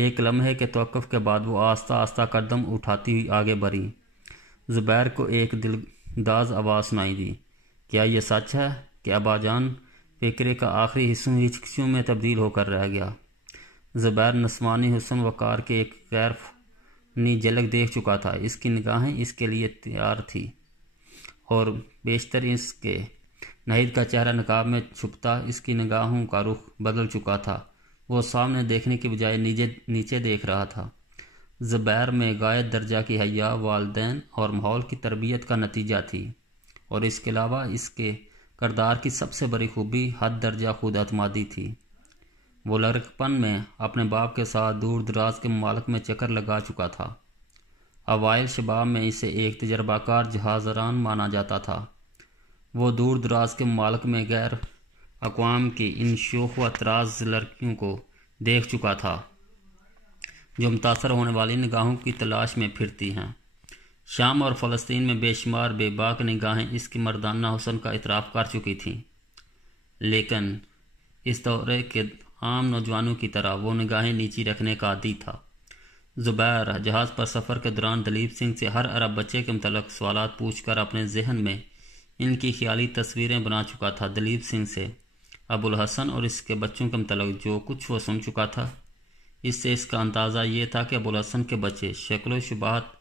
ایک لمحے کے توقف کے بعد وہ آہستہ آہستہ قدم اٹھاتی ہوئی آگے بڑھی۔ زبیر کو ایک دلداز آواز سنائی دی، کیا یہ سچ ہے کہ ابا جان؟ فکرے کا آخری حصوں ہچکیوں میں تبدیل ہو کر رہ گیا۔ زبیر نسوانی حسن وقار کے ایک غیر فانی جھلک دیکھ چکا تھا۔ اس کی نگاہیں اس کے لیے تیار تھی اور بیشتر اس کے ناہید کا چہرہ نقاب میں چھپتا اس کی نگاہوں کا رخ بدل چکا تھا۔ وہ سامنے دیکھنے کی بجائے نیچے دیکھ رہا تھا۔ زبیر میں غائب درجہ کی حیا والدین اور ماحول کی تربیت کا نتیجہ تھی، اور اس کے علاوہ اس کے کردار کی سب سے بڑی خوبی حد درجہ خود اعتمادی تھی۔ وہ لڑکپن میں اپنے باپ کے ساتھ دور دراز کے ممالک میں چکر لگا چکا تھا۔ اوائل شباب میں اسے ایک تجربہ کار جہاز ران مانا جاتا تھا۔ وہ دور دراز کے ممالک میں غیر اقوام کی ان شوخ و طراز لڑکیوں کو دیکھ چکا تھا جو متاثر ہونے والی نگاہوں کی تلاش میں پھرتی ہیں۔ شام اور فلسطین میں بے شمار بے باک نگاہیں اس کی مردانہ حسن کا اعتراف کر چکی تھیں، لیکن اس دورے کے عام نوجوانوں کی طرح وہ نگاہیں نیچی رکھنے کا عادی تھا۔ زبیر جہاز پر سفر کے دوران دلیپ سنگھ سے ہر عرب بچے کے متعلق سوالات پوچھ کر اپنے ذہن میں ان کی خیالی تصویریں بنا چکا تھا۔ دلیپ سنگھ سے ابوالحسن اور اس کے بچوں کے متعلق جو کچھ وہ سن چکا تھا، اس سے اس کا اندازہ یہ تھا کہ ابوالحسن کے بچے شکل و شباہت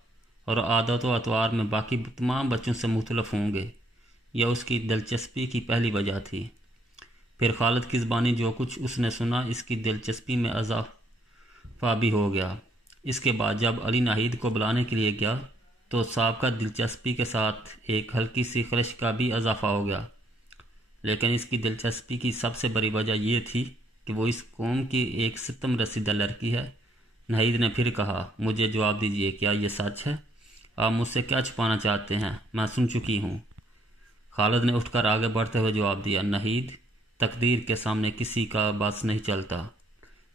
اور عادت و اطوار میں باقی تمام بچوں سے مختلف ہوں گے۔ یہ اس کی دلچسپی کی پہلی وجہ تھی۔ پھر خالد کی زبانی جو کچھ اس نے سنا، اس کی دلچسپی میں اضافہ بھی ہو گیا۔ اس کے بعد جب علی ناہید کو بلانے کے لیے گیا تو سابقہ دلچسپی کے ساتھ ایک ہلکی سی خلش کا بھی اضافہ ہو گیا، لیکن اس کی دلچسپی کی سب سے بڑی وجہ یہ تھی کہ وہ اس قوم کی ایک ستم رسیدہ لڑکی ہے۔ ناہید نے پھر کہا، مجھے جواب دیجیے، کیا یہ سچ ہے؟ آپ مجھ سے کیا چھپانا چاہتے ہیں؟ میں سن چکی ہوں۔ خالد نے اٹھ کر آگے بڑھتے ہوئے جواب دیا، ناہید، تقدیر کے سامنے کسی کا بس نہیں چلتا۔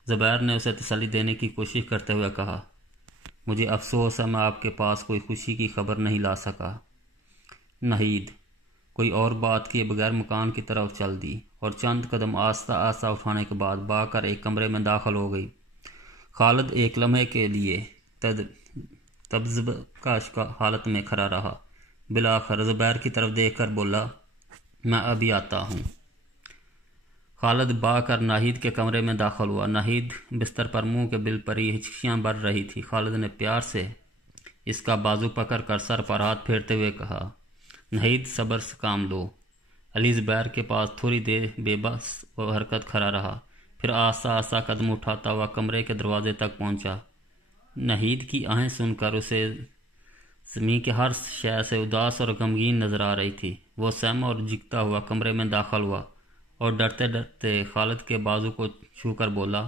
زبیر نے اسے تسلی دینے کی کوشش کرتے ہوئے کہا، مجھے افسوس ہے میں آپ کے پاس کوئی خوشی کی خبر نہیں لا سکا۔ ناہید کوئی اور بات کیے بغیر مکان کی طرف چل دی اور چند قدم آہستہ آہستہ اٹھانے کے بعد بھاگ کر ایک کمرے میں داخل ہو گئی۔ خالد ایک لمحے کے لیے تبزکاش کا حالت میں کھڑا رہا، بالآخر زبیر کی طرف دیکھ کر بولا، میں ابھی آتا ہوں۔ خالد بھاگ کر ناہید کے کمرے میں داخل ہوا۔ ناہید بستر پر منہ کے بل پری ہچکیاں بھر رہی تھی۔ خالد نے پیار سے اس کا بازو پکڑ کر سر پر ہاتھ پھیرتے ہوئے کہا، ناہید صبر سے کام لو۔ علی زبیر کے پاس تھوڑی دیر بے بس و حرکت کھڑا رہا، پھر آہستہ آہستہ قدم اٹھاتا ہوا کمرے کے دروازے تک پہنچا۔ ناہید کی آہیں سن کر اسے زمین کے ہر شے سے اداس اور غمگین نظر آ رہی تھی۔ وہ سہما اور جھکتا ہوا کمرے میں داخل ہوا اور ڈرتے ڈرتے خالد کے بازو کو چھو کر بولا،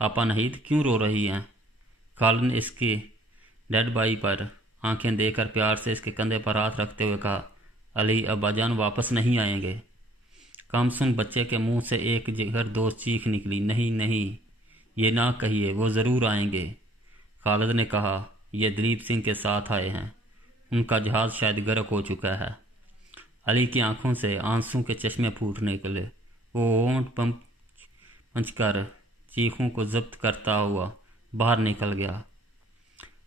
آپا ناہید کیوں رو رہی ہیں؟ خالد نے اس کی ڈیڈ بائی پر آنکھیں دے کر پیار سے اس کے کندھے پر ہاتھ رکھتے ہوئے کہا، علی ابا جان واپس نہیں آئیں گے۔ کم سن بچے کے منہ سے ایک جگر دوست چیخ نکلی، نہیں نہیں، یہ نہ کہیے، وہ ضرور آئیں گے۔ خالد نے کہا، یہ دلیپ سنگھ کے ساتھ آئے ہیں، ان کا جہاز شاید غرق ہو چکا ہے۔ علی کی آنکھوں سے آنسوں کے چشمے پھوٹ نکلے۔ وہ ہونٹ پنچ کر چیخوں کو ضبط کرتا ہوا باہر نکل گیا۔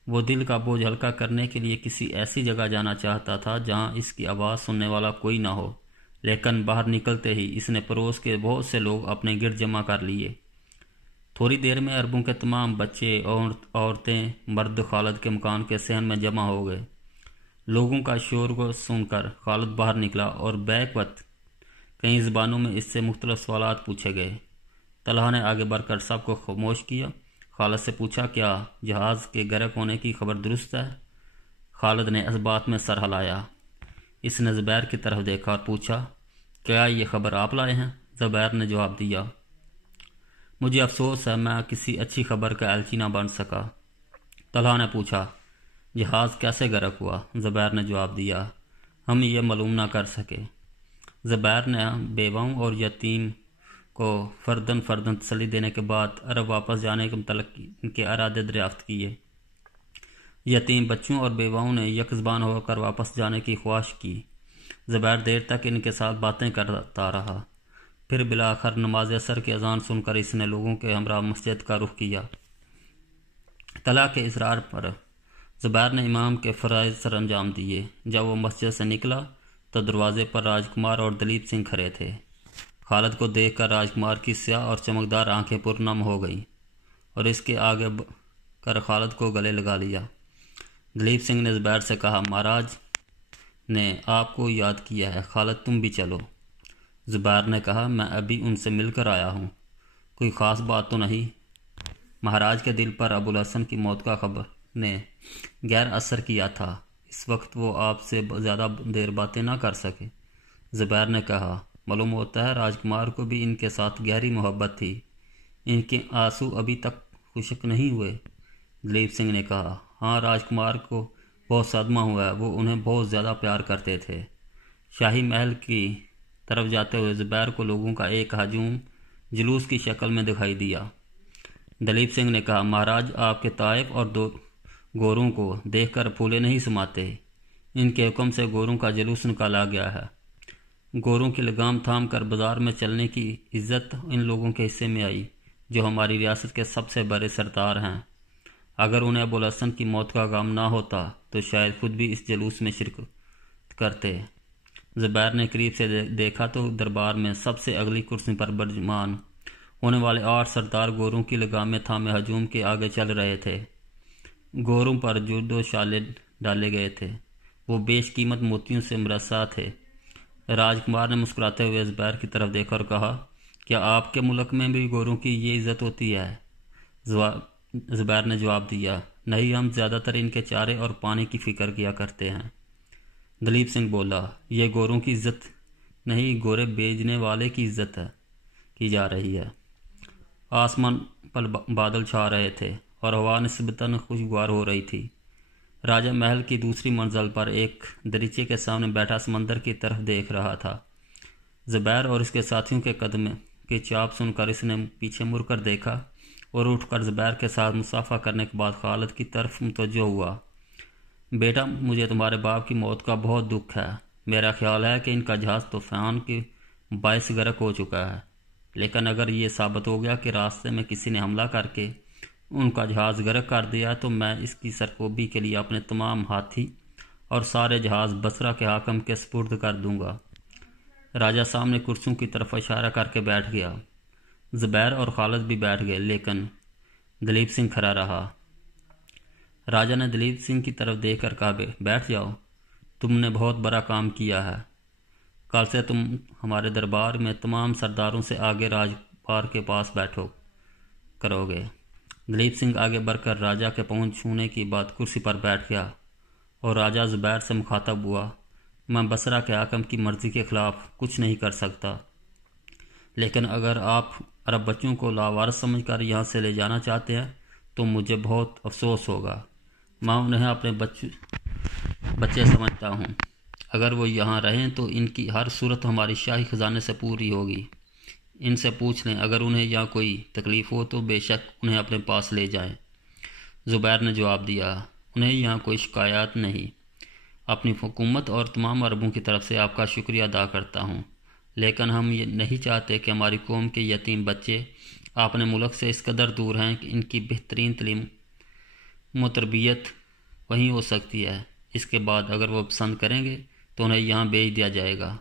وہ دل کا بوجھ ہلکا کرنے کے لیے کسی ایسی جگہ جانا چاہتا تھا جہاں اس کی آواز سننے والا کوئی نہ ہو، لیکن باہر نکلتے ہی اس نے پڑوس کے بہت سے لوگ اپنے گرد جمع کر لیے۔ تھوڑی دیر میں عربوں کے تمام بچے، عورتیں، مرد خالد کے مکان کے صحن میں جمع ہو گئے۔ لوگوں کا شور کو سن کر خالد باہر نکلا اور بیک وقت کئی زبانوں میں اس سے مختلف سوالات پوچھے گئے۔ طلحہ نے آگے بڑھ کر سب کو خاموش کیا۔ خالد سے پوچھا، کیا جہاز کے غرق ہونے کی خبر درست ہے؟ خالد نے اس بات میں سر ہلایا۔ اس نے زبیر کی طرف دیکھا اور پوچھا، کیا یہ خبر آپ لائے ہیں؟ زبیر نے جواب دیا، مجھے افسوس ہے میں کسی اچھی خبر کا ایلچی نہ بن سکا۔ طلحہ نے پوچھا، جہاز کیسے غرق ہوا؟ زبیر نے جواب دیا، ہم یہ معلوم نہ کر سکے۔ زبیر نے بیواؤں اور یتیم کو فردن تسلی دینے کے بعد عرب واپس جانے کے متعلق ان کے ارادے دریافت کیے۔ یتیم بچوں اور بیواؤں نے یک زبان ہو کر واپس جانے کی خواہش کی۔ زبیر دیر تک ان کے ساتھ باتیں کرتا رہا، پھر بالآخر نماز عصر کی اذان سن کر اس نے لوگوں کے ہمراہ مسجد کا رخ کیا۔ طلحہ کے اصرار پر زبیر نے امام کے فرائض سر انجام دیے۔ جب وہ مسجد سے نکلا تو دروازے پر راجکمار اور دلیپ سنگھ کھڑے تھے۔ خالد کو دیکھ کر راجکمار کی سیاہ اور چمکدار آنکھیں پرنم ہو گئیں اور اس کے آگے کر خالد کو گلے لگا لیا۔ دلیپ سنگھ نے زبیر سے کہا، مہاراج نے آپ کو یاد کیا ہے، خالد تم بھی چلو۔ زبیر نے کہا، میں ابھی ان سے مل کر آیا ہوں، کوئی خاص بات تو نہیں؟ مہاراج کے دل پر ابوالحسن کی موت کا خبر نے غیر اثر کیا تھا، اس وقت وہ آپ سے زیادہ دیر باتیں نہ کر سکے۔ زبیر نے کہا، معلوم ہوتا ہے راجکمار کو بھی ان کے ساتھ گہری محبت تھی، ان کے آنسو ابھی تک خشک نہیں ہوئے۔ دلیپ سنگھ نے کہا، ہاں راجکمار کو بہت صدمہ ہوا ہے، وہ انہیں بہت زیادہ پیار کرتے تھے۔ شاہی محل کی طرف جاتے ہوئے زبیر کو لوگوں کا ایک ہجوم جلوس کی شکل میں دکھائی دیا۔ دلیپ سنگھ نے کہا، مہاراج آپ کے طائف اور گوروں کو دیکھ کر پھولے نہیں سماتے، ان کے حکم سے گوروں کا جلوس نکالا گیا ہے۔ گوروں کی لگام تھام کر بازار میں چلنے کی عزت ان لوگوں کے حصے میں آئی جو ہماری ریاست کے سب سے بڑے سردار ہیں۔ اگر انہیں ابوالحسن کی موت کا غم نہ ہوتا تو شاید خود بھی اس جلوس میں شرکت کرتے۔ زبیر نے قریب سے دیکھا تو دربار میں سب سے اگلی کرسی پر برجمان ہونے والے 8 سردار گوروں کی لگامیں تھامے ہجوم کے آگے چل رہے تھے۔ گوروں پر جوڑ شالے ڈالے گئے تھے، وہ بیش قیمت موتیوں سے مرصع تھے۔ راجکمار نے مسکراتے ہوئے زبیر کی طرف دیکھا اور کہا، کیا آپ کے ملک میں بھی گوروں کی یہ عزت ہوتی ہے؟ زبیر نے جواب دیا، نہیں، ہم زیادہ تر ان کے چارے اور پانی کی فکر کیا کرتے ہیں۔ دلیپ سنگھ بولا، یہ گوروں کی عزت نہیں، گورے بیچنے والے کی عزت کی جا رہی ہے۔ آسمان پر بادل چھا رہے تھے اور ہوا نسبتاً خوشگوار ہو رہی تھی۔ راجہ محل کی دوسری منزل پر ایک دریچے کے سامنے بیٹھا سمندر کی طرف دیکھ رہا تھا۔ زبیر اور اس کے ساتھیوں کے قدم کی چاپ سن کر اس نے پیچھے مڑ کر دیکھا اور اٹھ کر زبیر کے ساتھ مصافحہ کرنے کے بعد خالد کی طرف متوجہ ہوا۔ بیٹا، مجھے تمہارے باپ کی موت کا بہت دکھ ہے۔ میرا خیال ہے کہ ان کا جہاز طوفان کے باعث غرق ہو چکا ہے، لیکن اگر یہ ثابت ہو گیا کہ راستے میں کسی نے حملہ کر کے ان کا جہاز غرق کر دیا تو میں اس کی سرکوبی کے لیے اپنے تمام ہاتھی اور سارے جہاز بصرہ کے حاکم کے سپرد کر دوں گا۔ راجہ سامنے کرسیوں کی طرف اشارہ کر کے بیٹھ گیا۔ زبیر اور خالد بھی بیٹھ گئے، لیکن دلیپ سنگھ کھڑا رہا۔ راجہ نے دلیپ سنگھ کی طرف دیکھ کر کہا، بیٹھ جاؤ، تم نے بہت بڑا کام کیا ہے، کل سے تم ہمارے دربار میں تمام سرداروں سے آگے راجپار کے پاس بیٹھو کرو گے۔ دلیپ سنگھ آگے بڑھ کر راجہ کے پاؤں چھونے کی بعد کرسی پر بیٹھ گیا اور راجہ زبیر سے مخاطب ہوا، میں بصرہ کے حاکم کی مرضی کے خلاف کچھ نہیں کر سکتا، لیکن اگر آپ عرب بچوں کو لاوارث سمجھ کر یہاں سے لے جانا چاہتے ہیں تو مجھے بہت افسوس ہوگا۔ میں انہیں اپنے بچے سمجھتا ہوں، اگر وہ یہاں رہیں تو ان کی ہر صورت ہماری شاہی خزانے سے پوری ہوگی۔ ان سے پوچھ لیں، اگر انہیں یہاں کوئی تکلیف ہو تو بے شک انہیں اپنے پاس لے جائیں۔ زبیر نے جواب دیا، انہیں یہاں کوئی شکایات نہیں۔ اپنی حکومت اور تمام عربوں کی طرف سے آپ کا شکریہ ادا کرتا ہوں، لیکن ہم یہ نہیں چاہتے کہ ہماری قوم کے یتیم بچے اپنے ملک سے اس قدر دور ہیں کہ ان کی بہترین تعلیم و تربیت وہیں ہو سکتی ہے۔ اس کے بعد اگر وہ پسند کریں گے تو انہیں یہاں بھیج دیا جائے گا۔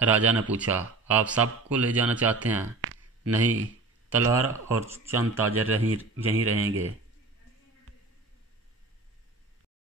راجہ نے پوچھا، آپ سب کو لے جانا چاہتے ہیں؟ نہیں، طلحہ اور چند تاجر یہیں رہیں گے۔